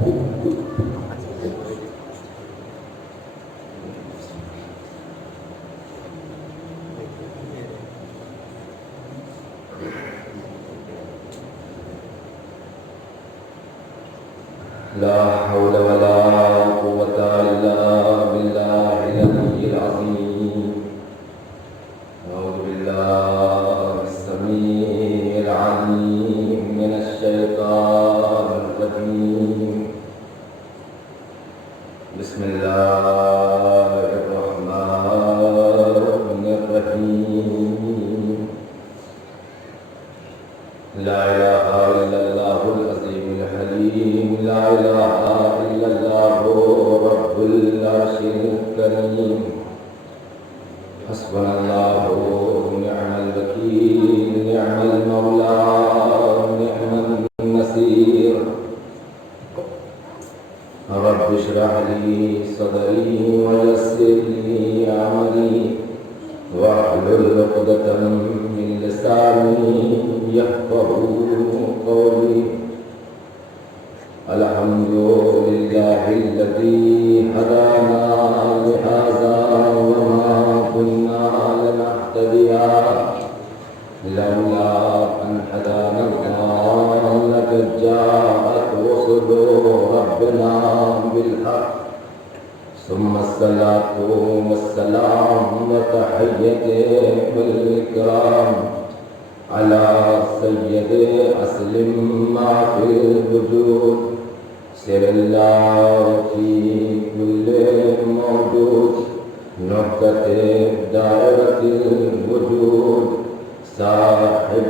لا حول ولا قوة إلا بالله العلي العظيم. أعوذ بالله السميع العليم من الشيطان الرجيم. بسم الله الرحمن الرحيم. لا إله إلا الله العظيم الحليم. لا إله إلا الله رب العرش الكريم. حسبنا الله ونعم الوكيل. نعم المولى نعم النصير. رب اشرح لي صدري ويسر لي أمري واحلل عقدة من لساني يفقهوا قولي. الحمد لله الذي هدانا لهذا وما كنا لنهتدي لولا أن هدانا الله. لقد جاءت رسل ربنا بالحق. ثم الصلاة والسلام وتحية والإكرام على سيد أصل ما في الوجود. سر الله في كل موجود. نقطة دائرة الوجود. صاحب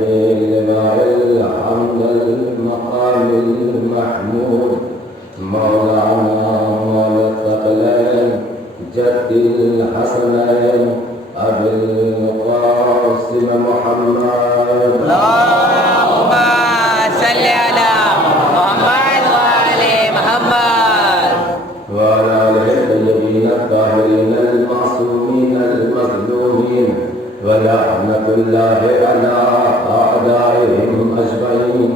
لواء الحمد المقام المحمود. مولانا مولى الثقلين جد الحسنين أبي القاسم محمد. اللهم صل على محمد وآل محمد وعلى آله الطيبين الطاهرين المعصومين المظلومين. ولعنة الله على أعدائهم أجمعين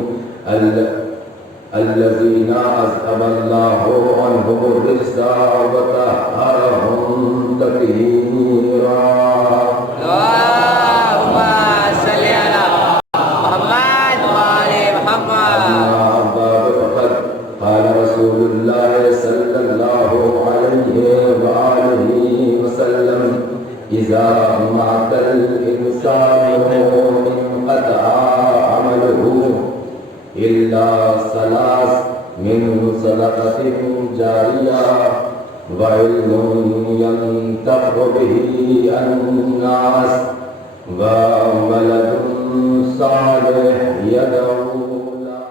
الذين أذهب الله عنهم الرجس وطهرهم تطهيرا. اللهم صل على محمد وآل محمد. قال رسول الله صلى الله عليه وآله وسلم إذا مات الإنسان انقطع عمله إلا ثلاث من صدقة جارية وعلم ينتفع به الناس وولد صالح يدعو له.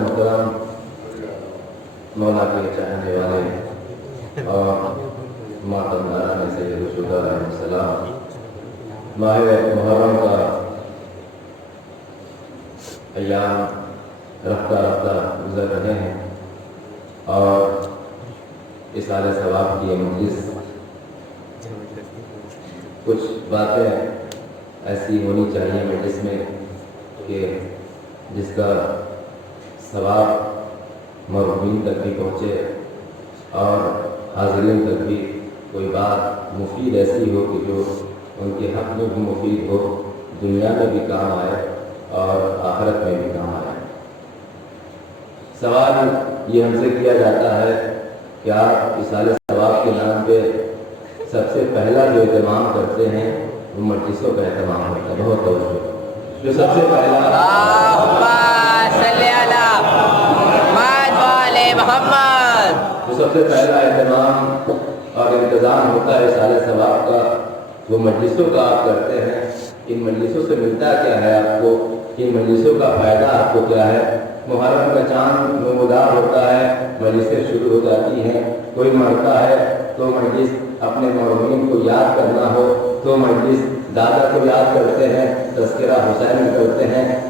محترم مولا کے چاہنے والے اور ماتم ناران سید الشہداء علیہ السلام، ماہ محرم کا ایام رفتہ رفتہ گزر رہے ہیں اور اِصال ثواب کی مجلس کچھ باتیں ایسی ہونی چاہیے مجلس میں کہ جس کا ثواب مرحومین تک بھی پہنچے اور حاضرین تک بھی کوئی بات مفید ایسی ہو کہ جو ان کے حق میں بھی مفید ہو، دنیا میں بھی کام آئے اور آخرت میں بھی کام آئے۔ سوال یہ ہم سے کیا جاتا ہے کہ آپ اِصال ثواب کے نام پہ سب سے پہلا جو اہتمام کرتے ہیں وہ مجلسوں کا اہتمام ہوتا ہے۔ بہت توجہ، جو سب سے پہلا جو سب سے پہلا اہتمام اور انتظام ہوتا ہے اِصال ثواب کا، وہ مجلسوں کا آپ کرتے ہیں۔ ان مجلسوں سے ملتا کیا ہے آپ کو؟ ان مجلسوں کا فائدہ آپ کو کیا ہے؟ محرم کا چاند نمودار ہوتا ہے، مجلسیں شروع ہو جاتی ہیں، کوئی مرتا ہے تو مجلس اپنے مرحومین کو یاد کرنا ہو تو مجلس دادا کو یاد کرتے ہیں، تذکرہ حسین کرتے ہیں،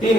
3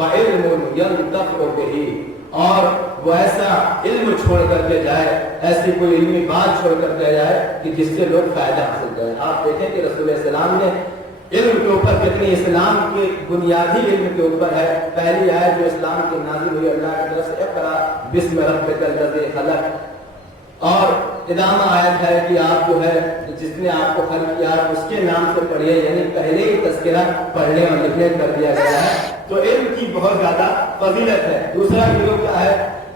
وعلم ينتفع به، اور وہ ایسا علم چھوڑ کر کے جائے، ایسی کوئی علمی بات چھوڑ کر کے جائے کہ جس سے لوگ فائدہ حاصل کریں۔ آپ دیکھیں کہ رسول السلام نے علم کے اوپر کتنی، اسلام کے بنیادی علم کے اوپر ہے۔ پہلی آیت جو اسلام کی نازل ہوئی اللہ کی طرف سے، اقرا بسم ربک الذی خلق، اور ادامہ آیت ہے کہ آپ جو ہے جس نے آپ کو خلق کیا اس کے نام سے پڑھیے، یعنی پہلے ہی تذکرہ پڑھنے اور لکھنے کر دیا گیا ہے۔ تو علم کی بہت زیادہ فضیلت ہے۔ دوسرا گروہ کیا ہے؟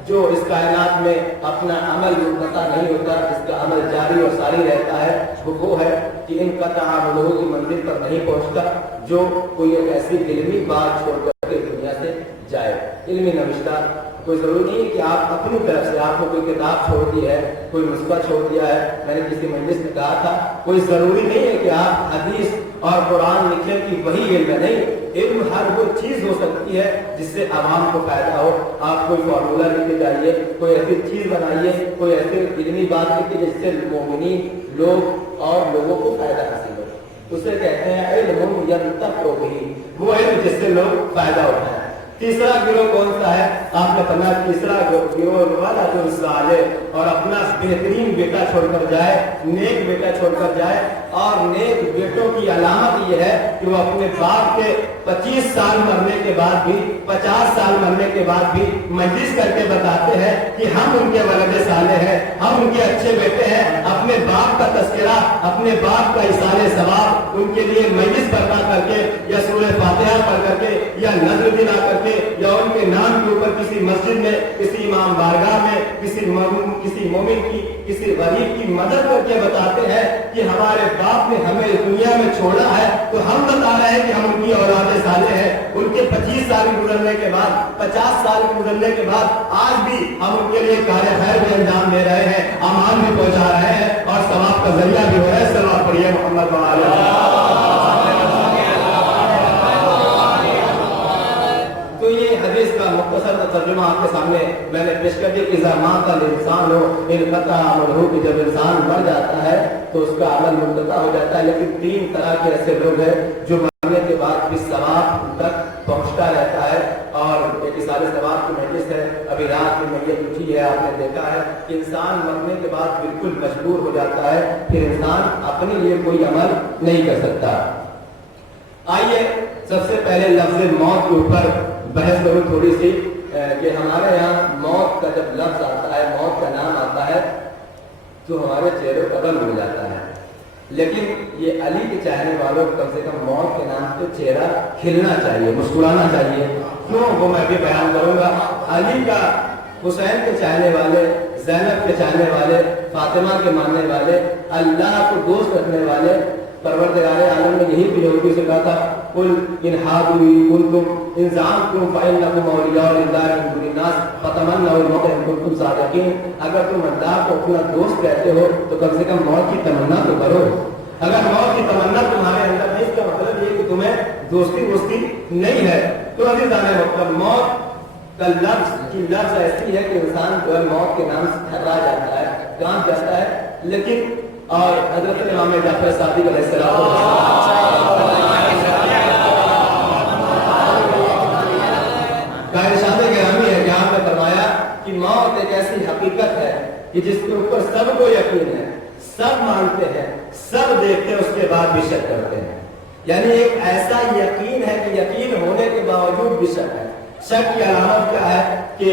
جو اس کائنات میں اپنا عمل منقطع نہیں ہوتا، جس کا عمل جاری اور ساری رہتا ہے، وہ ہے کہ انقطاع عملہ کی منزل پر نہیں پہنچتا، جو کوئی ایک ایسی علمی بات چھوڑ کر کے دنیا سے جائے۔ علمی نوشتہ کوئی ضروری نہیں ہے کہ آپ اپنی طرف سے، آپ کو کوئی کتاب چھوڑ دی ہے، کوئی نسخہ چھوڑ دیا ہے۔ میں نے کسی مجلس میں کہا تھا کوئی ضروری نہیں ہے کہ آپ حدیث اور قرآن لکھیں کہ وہی علم ہے، نہیں، علم ہر وہ چیز ہو سکتی ہے جس سے عوام کو فائدہ ہو۔ آپ کوئی فارمولہ لکھ کے جائیے، کوئی ایسی چیز بنائیے، کوئی ایسی علمی بات لکھیے جس سے مومنین لوگ اور لوگوں کو فائدہ حاصل ہو، اسے کہتے ہیں علم ینتفع بہ، وہ علم جس سے لوگ فائدہ اٹھائیں۔ تیسرا گروہ کون سا ہے؟ آپ نے فرمایا تیسرا گروہ والا جو صالح، اور اپنا بہترین بیٹا چھوڑ کر جائے، نیک بیٹا چھوڑ کر جائے، اور نیک بیٹوں کی علامت یہ ہے کہ وہ اپنے باپ کے 25 سال مرنے کے بعد بھی، 50 سال مرنے کے بعد بھی مجلس کر کے بتاتے ہیں کہ ہم ان کے ولد صالح ہیں، ہم ان کے اچھے بیٹے ہیں۔ اپنے باپ کا تذکرہ، اپنے باپ کا ایصال ثواب ان کے لیے مجلس برپا کر کے، یا سورہ فاتحہ پڑھ کر کے، یا نذر دلا کر کے، یا ان کے نام کے اوپر کسی مسجد میں، کسی امام بارگاہ میں، کسی مومن کی، کسی غریب کی مدد کر کے بتاتے ہیں کہ ہمارے باپ نے ہمیں اس دنیا میں چھوڑا ہے، تو ہم بتا رہے ہیں کہ ہم ان کی اولاد صالح ہیں۔ ان کے 25 سال گزرنے کے بعد، 50 سال گزرنے کے بعد آج بھی ہم ان کے لیے کار خیر بھی انجام دے رہے ہیں، امان بھی پہنچا رہے ہیں، اور ثواب کا ذریعہ بھی ہو رہا ہے۔ ثواب پڑھیے محمد وعلیہ۔ تو یہ حدیث کا مختصر ترجمہ آپ کے سامنے میں نے پیش کر دیا۔ اذا مات الانسان انقطع عملہ، کہ جب انسان مر جاتا ہے تو اس کا عمل منقطع ہو جاتا ہے۔ لیکن 3 طرح کے ایسے لوگ ہیں جو مرنے کے بعد بھی ثواب تک پہنچتا رہتا ہے، اور ایک ایصال ثواب کی مجلس ہے۔ ابھی رات کی میت اٹھی ہے، آپ نے دیکھا ہے کہ انسان مرنے کے بعد بالکل مجبور ہو جاتا ہے، پھر انسان اپنے لیے کوئی عمل نہیں کر سکتا۔ آئیے سب سے پہلے لفظ موت کے اوپر بحث کروں تھوڑی سی، کہ ہمارے یہاں موت کا جب لفظ آتا ہے، موت کا نام آتا ہے، تو ہمارے چہرے پر رنگ ہو جاتا ہے۔ لیکن یہ علی کے چاہنے والوں کو کم سے کم موت کے نام پہ چہرہ کھلنا چاہیے، مسکرانا چاہیے۔ کیوں؟ وہ میں بھی بیان کروں گا۔ علی کا، حسین کے چاہنے والے، زینب کے چاہنے والے، فاطمہ کے ماننے والے، اللہ کو دوست رکھنے والے، پروردگار عالم نے یہی یہودی سے کہا تھا قل ان حاضری کنتم ان زعمتم فانکم اولیاء للہ من دون الناس فتمنوا الموت ان کنتم صادقین۔ اگر تم اللہ کو اپنا دوست کہتے ہو تو کم سے کم موت کی تمنا تو کرو۔ اگر موت کی تمنا تمہارے اندر نہیں، اس کا مطلب یہ کہ تمہیں دوستی نہیں ہے۔ تو عزیزان محترم، موت کا لفظ ایسی ہے کہ انسان جو ہے موت کے نام سے تھرا جاتا ہے، کانپ جاتا ہے۔ لیکن اور حضرت امام جعفر صادق علیہ السلام کا ارشاد گرامی ہے، جہاں پہ فرمایا کہ موت ایک ایسی حقیقت ہے کہ جس کے اوپر سب کو یقین ہے، سب مانتے ہیں، سب دیکھتے ہیں، اس کے بعد بھی شک کرتے ہیں۔ یعنی ایک ایسا یقین ہے کہ یقین ہونے کے باوجود بھی شک ہے۔ شک کی علامت کیا ہے کہ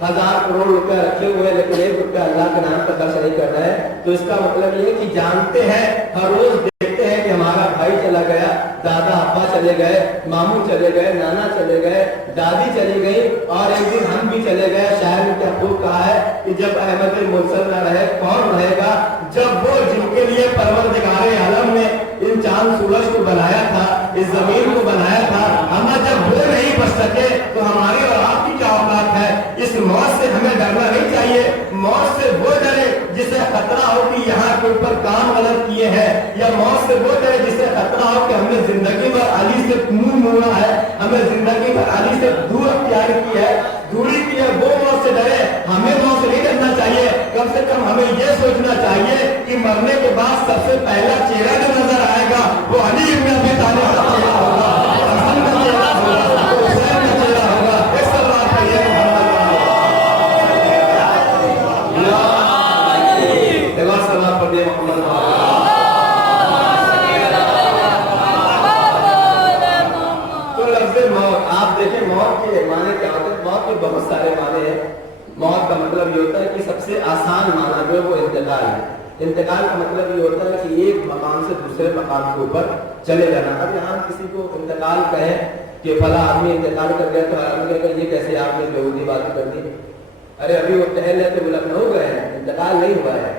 1000 کروڑ روپے رکھے ہوئے لیکن 1 روپیہ اللہ کے نام پر خرچ نہیں کر رہے ہیں، تو اس کا مطلب یہ ہے کہ جانتے ہیں، ہر روز دیکھتے ہیں کہ ہمارا بھائی چلا گیا، دادا ابا چلے گئے، ماموں چلے گئے، نانا چلے گئے، دادی چلی گئی، اور ایک دن ہم بھی چلے گئے۔ شاعر نے کیا خوب کہا ہے کہ جب احمد مرسل نہ رہے کون رہے گا؟ جب وہ جن کے لیے پروردگار عالم نے ان چاند سورج کو بنایا تھا، اس زمین کو بنایا تھا، ہم جب وہ نہیں بچ سکے تو ہماری اور آپ کی کیا اوقات ہے؟ اس موت سے ہمیں ڈرنا نہیں چاہیے۔ موت سے وہ ڈرے جسے خطرہ ہو کہ یہاں کے اوپر کام غلط کیے ہیں، یا موت سے وہ ڈرے جسے خطرہ ہو کہ ہم نے زندگی بھر علی سے منہ موڑا ہے، ہمیں زندگی بھر علی سے دور اختیار کی ہے، دوری کی ہے، وہ موت سے ڈرے۔ ہمیں موت سے نہیں ڈرنا چاہیے، کم سے کم ہمیں یہ سوچنا چاہیے کہ مرنے کے بعد سب سے پہلا چہرہ جو نظر آئے گا وہ علی ابن ابی طالب کا چہرہ ہوگا، حسن کا چہرہ ہوگا، حسین کا چہرہ ہوگا۔ بہت سارے معنی ہیں. موت کا مطلب یہ ہوتا ہے کہ سب سے آسان معنی جو ہے وہ انتقال ہے. انتقال کا مطلب یہ ہوتا ہے کہ ایک مقام سے دوسرے مقام کے اوپر چلے جانا. اب یہاں کسی کو انتقال کہیں کہ فلاں آدمی انتقال کر گیا تو آدمی کہے گا یہ کیسے آپ نے بیہودی بات کر دی. ارے ابھی وہ ٹہل رہے تھے وہ لکھنؤ گئے ہیں, انتقال نہیں ہوا ہے.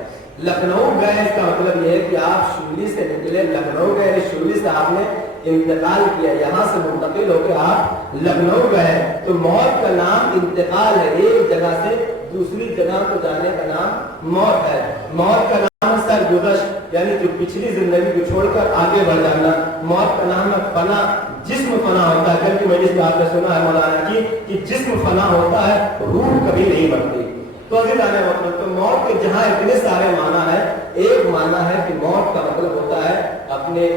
لکھنؤ گئے اس کا مطلب یہ ہے کہ آپ شولی سے نکلے لکھنؤ گئے, شولی سے آپ نے انتقال کیا, یہاں سے منتقل ہو کے آپ لکھنؤ گئے. تو موت کا نام انتقال ہے, ایک جگہ سے دوسری جگہ کو جانے کا نام موت ہے. موت کا نام سرگزشت یعنی جو پچھلی زندگی کو چھوڑ کر آگے بڑھ جانا. موت کا نام ہے فنا, جسم فنا ہوتا ہے. کل کی مجلس میں آپ نے سنا ہے مولانا کی کہ جسم فنا ہوتا ہے, روح کبھی نہیں بڑھتی. تو عزیزان مطلب تو موت کے جہاں اتنے سارے معنی ہیں, ایک معنی ہے کہ موت کا مطلب ہوتا ہے اپنے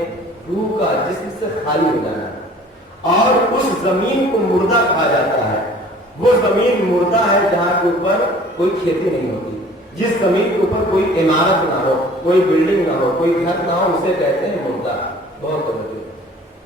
روح کا جسم سے خالی ہو جانا. اور اس زمین کو مردہ کہا جاتا ہے. وہ زمین مردہ ہے جہاں کے اوپر کوئی کھیتی نہیں ہوتی, جس زمین کے اوپر کوئی عمارت نہ ہو, کوئی بلڈنگ نہ ہو, کوئی گھر نہ ہو, اسے کہتے ہیں مردہ. بہت توجہ.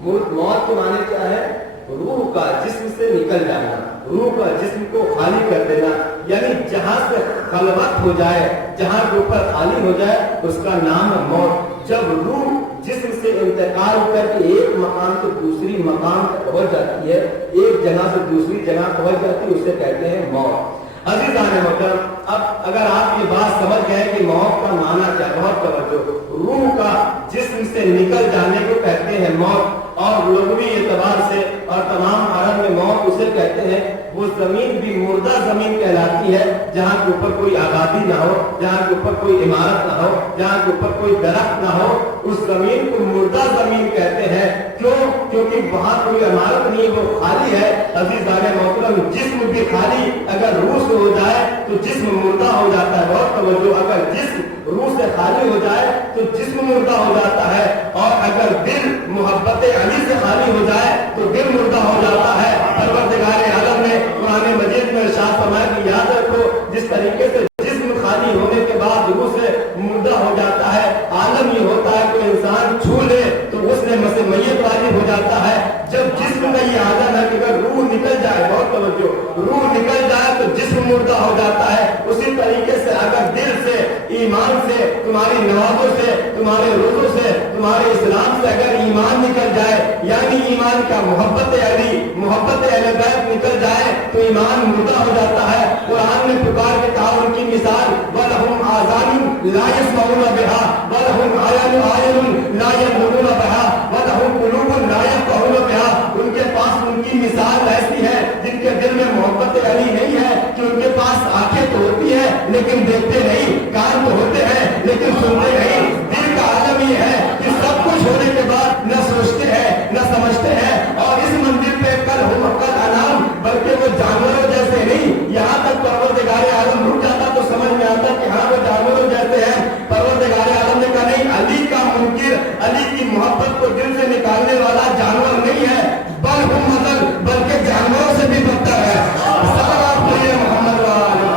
موت کے معنی کیا ہے؟ روح کا جسم سے نکل جانا, روح کا جسم کو خالی کر دینا. یعنی جہاں سے خلوت ہو جائے, جہاں کے اوپر خالی ہو جائے, اس کا نام ہے موت. جب روح جسم سے انتقال کر کے ایک مقام سے دوسری مقام تک پہنچ جاتی ہے, ایک جگہ سے دوسری جگہ پہنچ جاتی ہے, اسے کہتے ہیں موت. عزیزان محترم, اب اگر آپ یہ بات سمجھ گئے کہ موت کا معنی کیا, بہت توجہ, روح کا جسم سے نکل جانے کو کہتے ہیں موت. اور لغوی اعتبار سے اور تمام عرب میں موت اسے کہتے ہیں وہ زمین بھی مردہ زمین کہلاتی ہے جہاں کے اوپر کوئی آبادی نہ ہو, جہاں کے اوپر کوئی عمارت نہ ہو, جہاں کے اوپر کوئی درخت نہ ہو, اس زمین کو مردہ زمین کہتے ہیں. کیوں؟ کیونکہ وہاں کوئی عمارت نہیں, وہ خالی ہے. عزیزان محترم, جسم بھی خالی اگر روح سے ہو جائے تو جسم مردہ ہو جاتا ہے. بہت توجہ, اگر جسم روح سے خالی ہو جائے تو جسم مردہ ہو جاتا ہے, اور اگر دل محبت علی سے خالی ہو جائے تو دل مردہ ہو جاتا ہے. پروردگار عالم نے قرآن مجید میں ارشاد فرمایا کہ یاد رکھو جس طریقے سے جسم خالی ہونے کے بعد روح سے مردہ ہو جاتا ہے, عالم یہ ہوتا ہے کہ انسان چھو لے تو اس نے مسے میت واجب ہو جاتا ہے. جب جسم کا یہ عالم ہے کہ اگر روح نکل جائے, بہت توجہ, روح نکل جائے تو جسم مردہ ہو جاتا ہے. اسی طریقے سے اگر دل سے, ایمان سے, تمہاری نمازوں سے, تمہارے روزوں سے, تمہارے اسلام سے اگر ایمان نکل جائے, یعنی ایمان کا محبت علی, محبت اہل بیت نکل جائے تو ایمان مردہ ہو جاتا ہے. قرآن نے پکار کے کہا ان کی مثال وَلَهُمْ آذَانٌ لَا يَسْمَعُونَ بِهَا وَلَهُمْ أَعْيُنٌ لَا يَبْصِرُونَ بِهَا وَلَهُمْ قُلُوبٌ لَا يَفْقَهُونَ بِهَا. ان کے پاس ان کی مثال ایسی ہے جن کے دل میں محبت علی نہیں ہے کہ ان کے پاس آنکھیں تو ہوتی ہے لیکن دیکھتے نہیں, کان تو ہوتے ہیں لیکن سنتے نہیں. دل کا عالم یہ ہے کہ سب کچھ ہونے کے بعد نہ سوچتے ہیں نہ سمجھتے ہیں. اور اس منزل پہ کل ہم کل انام, بلکہ وہ جانوروں جیسے نہیں. یہاں تک پروردگار عالم رک جاتا تو سمجھ میں آتا کہ ہاں وہ جانوروں جیسے ہیں. پروردگار عالم نے کہا نہیں, علی کا منکر, علی کی محبت کو دل سے نکالنے والا جانور نہیں ہے, بل ہم مثل, بلکہ جانوروں سے بھی بدتر ہے. صلوات پڑھیے محمد و آلہ.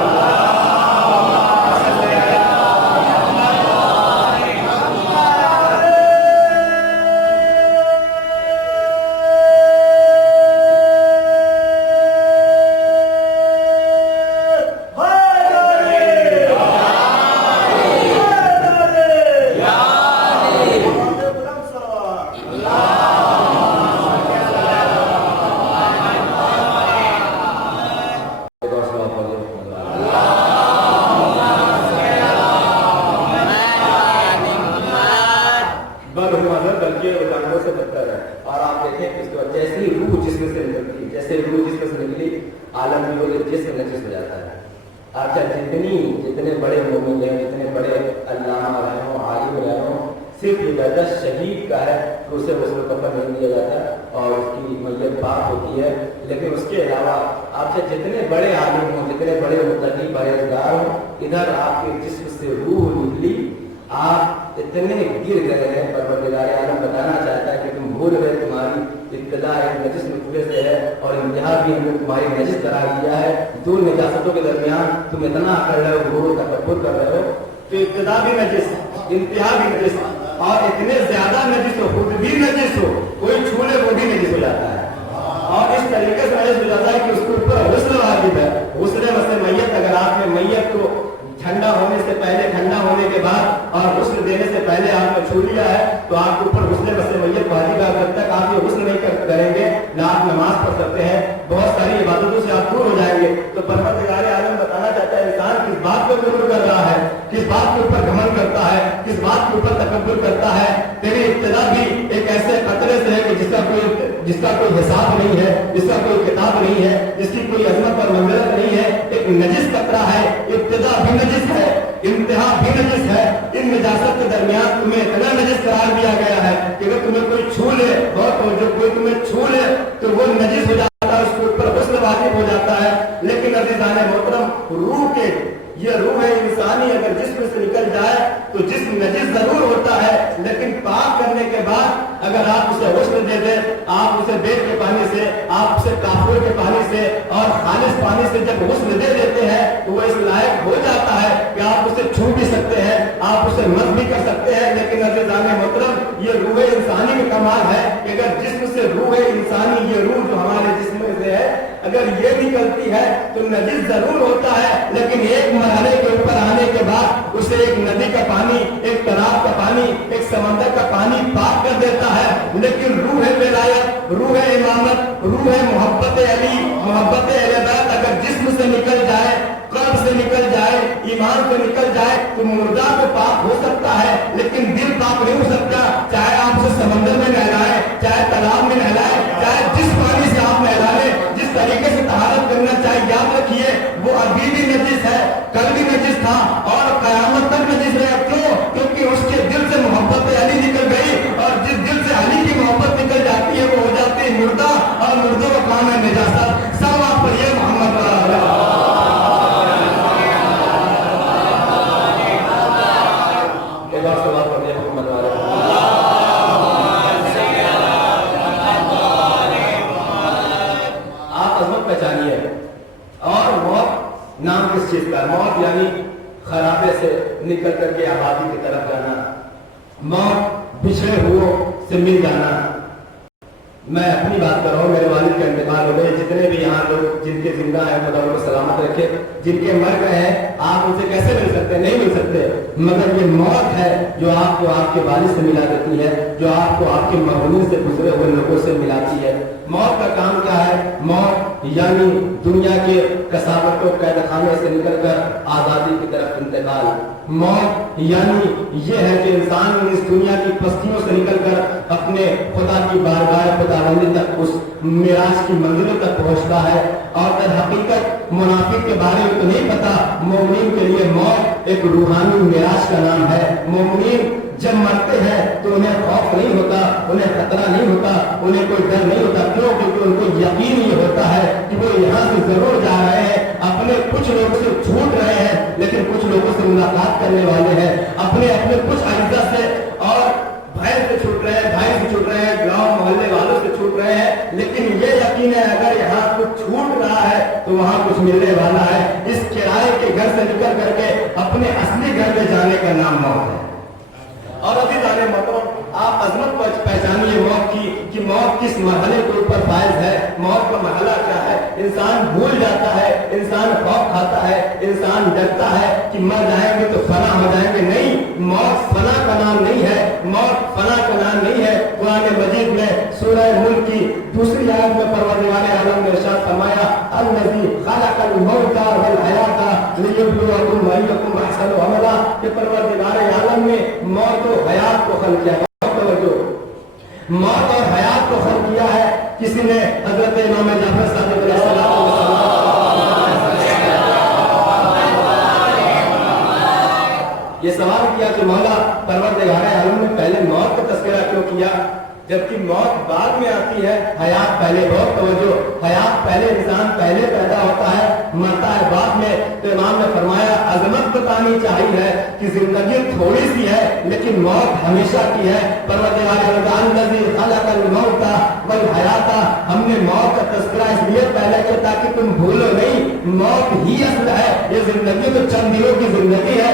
جتنے بڑے مومن ہیں, جتنے بڑے علامہ رہے ہوں, عالم رہے ہوں, صرف یہ درجہ شہید کا ہے کہ اسے غسل کفن نہیں دیا جاتا اور اس کی میت پاک ہوتی ہے. لیکن اس کے علاوہ آپ سے جتنے بڑے عالم ہوں, جتنے بڑے متقی پرہیزگار ہوں, ادھر آپ کے جسم سے روح نکلی, آپ اتنے گر گئے ہیں. پروردگار عالم بتانا چاہتا ہے کہ تم بھول گئے, تمہاری ابتدا ایک نجس نطفے سے ہے اور انتہا بھی ہم نے تمہاری نجس قرار دیا ہے. دو نجاستوں کے درمیان تم اتنا کر رہے ہو, غرور تکبر کر رہے ہو کہ ابتدا بھی نجس, انتہا بھی نجس, اور اتنے زیادہ نجس ہو, خود بھی نجس ہو, کوئی چھو لے وہ بھی نجس ہو جاتا ہے. اور اس طریقے سے نجس ہو جاتا ہے کہ اس کے اوپر غسل واجب ہے. غسل وسل میت، اگر آپ نے میت کو ٹھنڈا ہونے سے پہلے، ٹھنڈا ہونے کے بعد اور غسل دینے سے پہلے آپ نے چھو لیا ہے تو آپ کے اوپر غسل وسل میت واجب ہے. جب تک آپ یہ غسل نہیں کریں گے نہ آپ نماز پڑھ سکتے ہیں، بہت ساری عبادتوں سے آپ دور ہو جائیں گے. تو پروردگار عالم بتانا چاہتا ہے انسان کس بات کو غرور کر رہا ہے، کس بات کے اوپر گھمنڈ کرتا ہے، کس بات کے اوپر تکبر کرتا ہے. تیری ابتدا بھی ایک ایسے قطرے سے ہے کہ جس کا کوئی حساب نہیں ہے، جس کا کوئی کتاب نہیں ہے، جس کی کوئی عظمت اور منزلت نہیں ہے. ایک نجس قطرہ ہے، ابتدا بھی نجس ہے، انتہا بھی نجس ہے. ان نجاست کے درمیان تمہیں اتنا نجس قرار دیا گیا ہے کہ اگر تمہیں کوئی چھو لے اور جو کوئی تمہیں چھو لے تو وہ نجس ہو جاتا ہے، اس کے اوپر غسل واجب ہو جاتا ہے. لیکن عزیزان محترم، روح کے یہ روح انسانی اگر جسم سے نکل جائے تو جسم نجس ضرور ہوتا ہے، لیکن پاک کرنے کے بعد اگر آپ اسے غسل دے دیں، آپ اسے بیت کے پانی سے، آپ اسے کافور کے پانی سے اور خالص پانی سے جب غسل دے دیتے ہیں تو وہ اس لائق ہو جاتا ہے کہ آپ اسے چھو بھی سکتے ہیں، آپ اسے مس بھی کر سکتے ہیں. لیکن عزیزان محترم، یہ روح انسانی کا کمال ہے کہ اگر جسم سے روح انسانی، یہ روح جو ہمارے جسم سے ہے، اگر یہ نکلتی ہے تو نجس ضرور ہوتا ہے، لیکن ایک مرحلے کے اوپر آنے کے بعد اسے ایک ندی کا پانی، ایک تالاب کا پانی، ایک سمندر کا پانی پاک کر دیتا ہے. لیکن روح ولایت، روح امامت، روح محبت علی، محبت اہل بیت اگر جسم سے نکل جائے، قلب سے نکل جائے، ایمان سے نکل جائے تو مردہ تو پاک ہو سکتا ہے لیکن دل پاک نہیں ہو سکتا. چاہے آپ اسے سمندر میں نہلائیں، چاہے تالاب میں نہلائیں، چاہے جس پانی سے آپ نہلائیں، جس طریقے سے طہارت کرنا چاہے، یاد رکھیے وہ ابھی بھی نجس ہے، کل بھی نجس تھا اور قیامت تک نجس رہے. کیوں؟ کیونکہ اس کے دل سے محبت علی نکل گئی، اور جس دل سے علی کی محبت نکل جاتی ہے وہ ہو جاتی ہے مردہ، اور مردوں کا کام ہے نجاست. سب آپ پڑھیے محمد پہچانیے. اور موت نام کس چیز کا؟ موت یعنی خرابے سے نکل کر کے آبادی کی طرف جانا، موت بچھڑے ہوئے سے مل جانا. میں اپنی بات کر رہا ہوں، میرے والد کا انتقال ہو گئے. جتنے بھی یہاں لوگ جن کے زندہ ہیں خدا ان کو سلامت رکھے، جن کے مر گئے ہیں آپ ان سے کیسے مل سکتے؟ نہیں مل سکتے. مگر یہ موت ہے جو آپ کو آپ کے والد سے ملا دیتی ہے، جو آپ کو آپ کے مرحومین سے گزرے ہوئے لوگوں سے ملاتی ہے. موت کا کام کیا ہے؟ موت یعنی دنیا کے کثافت و قید خانے سے نکل کر آزادی کی طرف انتقال. موت یعنی یہ ہے کہ انسان اس دنیا کی پستیوں سے نکل کر اپنے خدا کی بارگاہ خداوندی تک، اس معراج کی منزلوں تک پہنچتا ہے. اور در حقیقت منافق کے بارے میں تو نہیں پتا، مومنین کے لیے موت ایک روحانی معراج کا نام ہے. مومنین جب مرتے ہیں تو انہیں خوف نہیں ہوتا، انہیں خطرہ نہیں ہوتا، انہیں کوئی ڈر نہیں ہوتا. کیوں؟ کیونکہ ان کو یقین یہ ہوتا ہے کہ وہ یہاں سے ضرور جا رہے ہیں، اپنے کچھ لوگوں سے چھوٹ رہے ہیں لیکن کچھ لوگوں سے ملاقات کرنے والے ہیں، اپنے کچھ اعزاء سے اور بھائی سے چھوٹ رہے ہیں، بھائی سے چھوٹ رہے ہیں، گاؤں محلے والوں سے چھوٹ رہے ہیں. لیکن یہ یقین ہے اگر یہاں کچھ چھوٹ رہا ہے تو وہاں کچھ ملنے والا ہے. اس کرائے کے گھر سے نکل کر کے اپنے اصلی گھر میں جانے کا نام موت ہے. اور ابھی جانے محترم، آپ عظمت کو پہچانیے موت کی کہ موت کس مرحلے کے اوپر فائز ہے. موت کا مرحلہ کیا ہے؟ انسان بھول جاتا ہے، انسان خوف کھاتا ہے، انسان ڈرتا ہے کہ مر جائیں گے تو فنا ہو جائیں گے. نہیں، موت فنا کا نام نہیں ہے، موت فنا کا نام نہیں ہے. قرآن مجید میں سورہ ملک کی دوسری آیت میں پروردگار عالم نے ارشاد فرمایا الذی خلق الموت والحیات لیبلوکم ایکم احسن عملا، کہ پروردگار عالم نے موت و حیات کو خلق کیا. موت اور حیات کو خلق کیا ہے. کسی نے حضرت امام جعفر صادق علیہ السلام یہ سوال کیا کہ مولا پروردگار عالم نے پہلے موت کا تذکرہ کیوں کیا جبکہ موت بعد میں آتی ہے؟ حیات پہلے. بہت توجہ، حیات پہلے، انسان پہلے پیدا ہوتا ہے، مرتا ہے بعد میں. تو امام نے فرمایا عظمت بتانی چاہیے کہ زندگی تھوڑی سی ہے لیکن موت ہمیشہ کی ہے. پروردگار الذی خلق الموت والحیات، ہم نے موت کا تذکرہ اس لیے پہلے کیا تاکہ تم بھولو نہیں موت ہی اصل ہے. یہ زندگی تو چند دنوں کی زندگی ہے،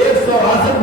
168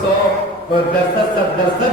100%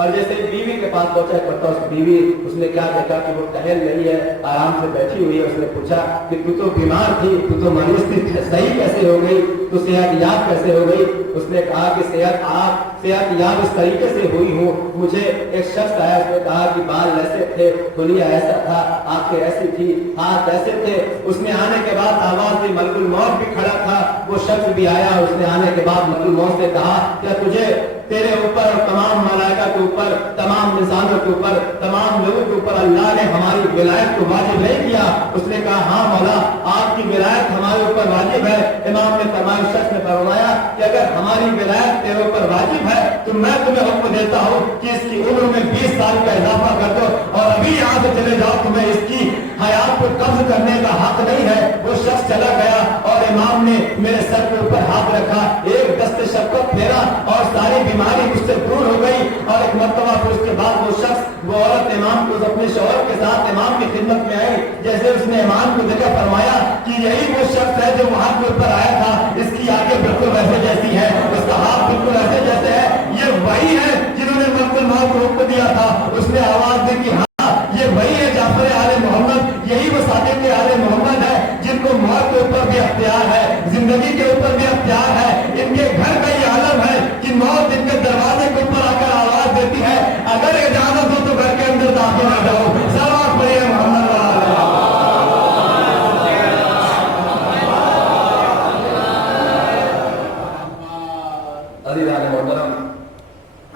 اور جیسے بیوی کے پاس پہنچا ایک مرتبہ اس بیوی اس نے کیا دیکھا کہ وہ ٹہل رہی ہے, آرام سے بیٹھی ہوئی ہے. اس نے پوچھا کہ تو بیمار تھی, تو مریض تھی, صحیح کیسے ہو گئی, تو صحت یاب کیسے ہو گئی؟ اس نے کہا کہ صحت یاب اس طریقے سے ہوئی ہوں, مجھے ایک شخص آیا, اس نے کہا کہ بال ایسے تھے, کھلیا ایسا تھا, آنکھیں ایسی تھی, ہاتھ ایسے تھے. اس نے آنے کے بعد آواز دی, ملک الموت بھی کھڑا تھا, وہ شخص بھی آیا. اس نے آنے کے بعد ملک الموت سے کہا کیا تجھے تیرے اوپر اور تمام ملائکہ کے اوپر, تمام انسانوں کے اوپر, تمام لوگوں کے اوپر اللہ نے ہماری ولایت کو واجب نہیں کیا؟ اس نے کہا ہاں مولا, آپ کی ولایت ہمارے اوپر واجب ہے. امام نے فرمایا, شخص نے فرمایا کہ اگر ہماری ولایت تیرے اوپر واجب ہے تو میں تمہیں حکم دیتا ہوں کہ اس کی عمر میں 20 سال کا اضافہ کر دو اور ابھی یہاں سے چلے جاؤ, تمہیں اس کی حیات کو قبض کرنے کا حق نہیں ہے. وہ شخص چلا گیا اور امام نے میرے سر کے اوپر ہاتھ رکھا, ایک دست شفقت پھیرا اور ساری بیماری مجھ سے دور ہو گئی. اور ایک مرتبہ پھر اس کے بعد وہ شخص, وہ عورت امام کو اپنے شوہر کے ساتھ امام کی خدمت میں آئی. جیسے اس نے امام کو دیکھا فرمایا کہ یہی وہ شخص ہے جو وہاں کے اوپر آیا تھا, اس کی آنکھیں بالکل ویسے جیسی ہے, اس کا ہاتھ بالکل ایسے جیسے ہے, یہ وہی ہے جنہوں نے ملک الموت کو حکم دیا تھا. اس نے آواز دی کہ ہاں یہ وہی ہے جعفر آل محمد, یہی وہ صادق آل محمد ہے جن کو موت کے اوپر بھی اختیار ہے, زندگی کے اوپر بھی اختیار ہے. ان کے گھر کا یہ عالم ہے کہ موت ان کے دروازے کے اوپر آ کر آواز دیتی ہے, اگر اجازت ہو تو گھر کے اندر داخل نہ جاؤ. سلام پڑھیے محمد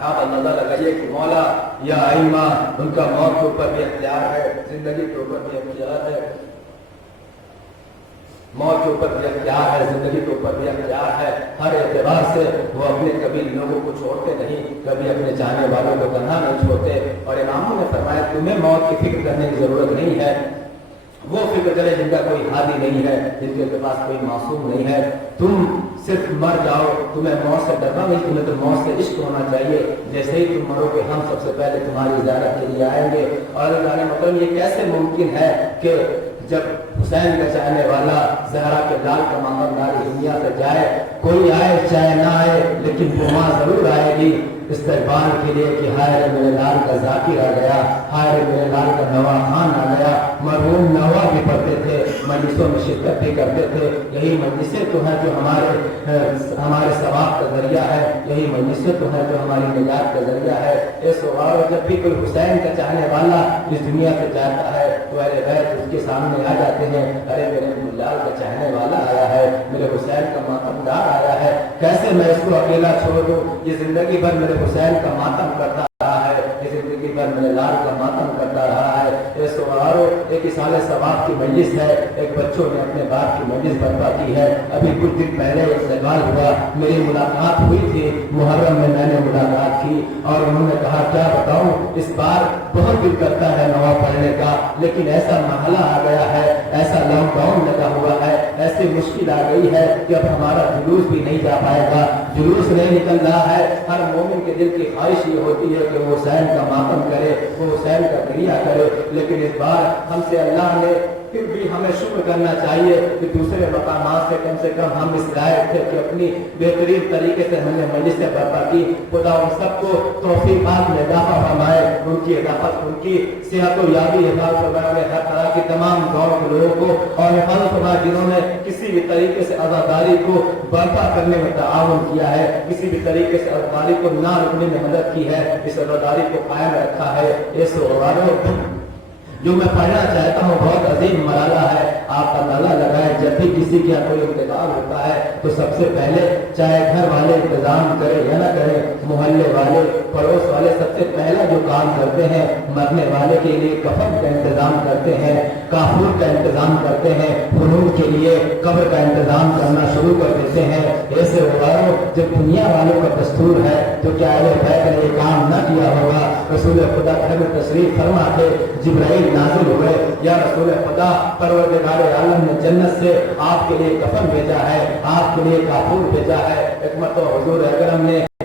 آپ اندازہ لگائیے کہ مولا یا ائمہ ان کا موت کے اوپر بھی اختیار ہے, زندگی کے اوپر بھی اختیار ہے, موت کے اوپر بھی اختیار ہے, زندگی کے اوپر بھی اختیار ہے. ہر اعتبار سے وہ اپنے کبھی لوگوں کو چھوڑتے نہیں, کبھی اپنے چاہنے والوں کو تنہا نہیں چھوڑتے. اور اماموں نے فرمایا تمہیں موت کی فکر کرنے کی ضرورت نہیں ہے, وہ فکر کرے جن کا کوئی ہادی نہیں ہے, جن کے پاس کوئی معصوم نہیں ہے. تم صرف مر جاؤ, تمہیں موت سے ڈرنا نہیں, تمہیں تو موت سے عشق ہونا چاہیے. جیسے ہی تم مرو گے ہم سب سے پہلے تمہاری زیارت کے لیے آئیں گے. اور مطلب یہ کیسے ممکن ہے کہ جب حسین کا چاہنے والا زہرا کے لال کا مامد ناری دنیا سے جائے, کوئی آئے چاہے نہ آئے لیکن وہ ماں ضرور آئے گی استقبال کے لیے کہ ہائے رے میرے لال کا ذاکر آ گیا, ہائے رے میرے لال کا نوا خان آ گیا. مرحوم نوا بھی پڑھتے تھے, مجلسوں میں شرکت بھی کرتے تھے. یہی مجلسیں تو ہیں جو ہمارے ثواب کا ذریعہ ہے, یہی مجلسیں تو ہیں جو ہماری نجات کا ذریعہ ہے. اس وقت جب بھی کوئی حسین کا چاہنے والا اس دنیا سے جاتا ہے تو اہل بیت اس کے سامنے آ جاتے ہیں, ارے میرے لال کا چاہنے والا آیا ہے, میرے حسین کا ماتمدار آیا ہے, کیسے میں اس کو اکیلا چھوڑ دوں؟ یہ زندگی بھر میرے حسین کا ماتم کرتا رہا ہے, یہ زندگی بھر میرے لال کا ماتم کرتا رہا ہے. یہ سوارو ایک سال ثواب کی مجلس ہے, ایک بچوں نے اپنے باپ کی مجلس برپا کی ہے. ابھی کچھ دن پہلے استقبال ہوا, میری ملاقات ہوئی تھی محرم میں, میں نے ملاقات کی اور انہوں نے کہا کیا بتاؤں, اس بار بہت دل کرتا ہے نوا پڑھنے کا, لیکن ایسا مرحلہ آ گیا ہے, ایسا لاک ڈاؤن لگا ہوا ہے, ایسی مشکل آ گئی ہے کہ اب ہمارا جلوس بھی نہیں جا پائے گا, جلوس نہیں نکل رہا ہے. ہر مومن کے دل کی خواہش یہ ہوتی ہے کہ وہ حسین کا ماتم کرے, وہ حسین کا گریہ کرے, لیکن اس بار ہم سے اللہ نے پھر بھی ہمیں شکر کرنا چاہیے کہ دوسرے مقامات سے کم ہم اس لائق تھے کہ اپنی بہترین طریقے سے ہم نے مجلس سے برپا کی. خدا ان سب کو توفیقات میں اضافہ فرمائے, ان کی اضافت, ان کی صحت و یابی حفاظت فرمائے, ہر طرح کی تمام گاؤں کے لوگوں کو اور حفاظت فرمائے جنہوں نے کسی بھی طریقے سے آزاداری کو برپا کرنے میں تعاون کیا ہے, کسی بھی طریقے سے آزاداری کو نہ رکنے میں مدد کی ہے, اس آزاداری کو قائم رکھا ہے. اس جو میں پڑھنا چاہتا ہوں بہت عظیم مرحلہ ہے. آپ اندازہ لگائیں, جب بھی کسی کا کوئی انتقال ہوتا ہے تو سب سے پہلے چاہے گھر والے انتظام کرے یا نہ کرے, محلے والے, پڑوس والے سب سے پہلا جو کام کرتے ہیں مرنے والے کے لیے کفن کا انتظام کرتے ہیں, کافور کا انتظام کرتے ہیں, فنون کے لیے قبر کا انتظام کرنا شروع کر دیتے ہیں. ایسے وغیرہ جب دنیا والوں کا دستور ہے تو کیا اہل بیت نے یہ کام نہ کیا ہوگا؟ رسول خدا گھر میں تشریف فرما کے جبرائیل نازل ہوئے, یا رسول خدا پروردگار عالم نے جنت سے آپ کے لیے کفن بھیجا ہے, آپ کے لیے کافور بھیجا ہے. ایک مرتبہ حضور اکرم نے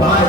5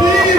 3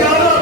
11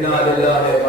انا للہ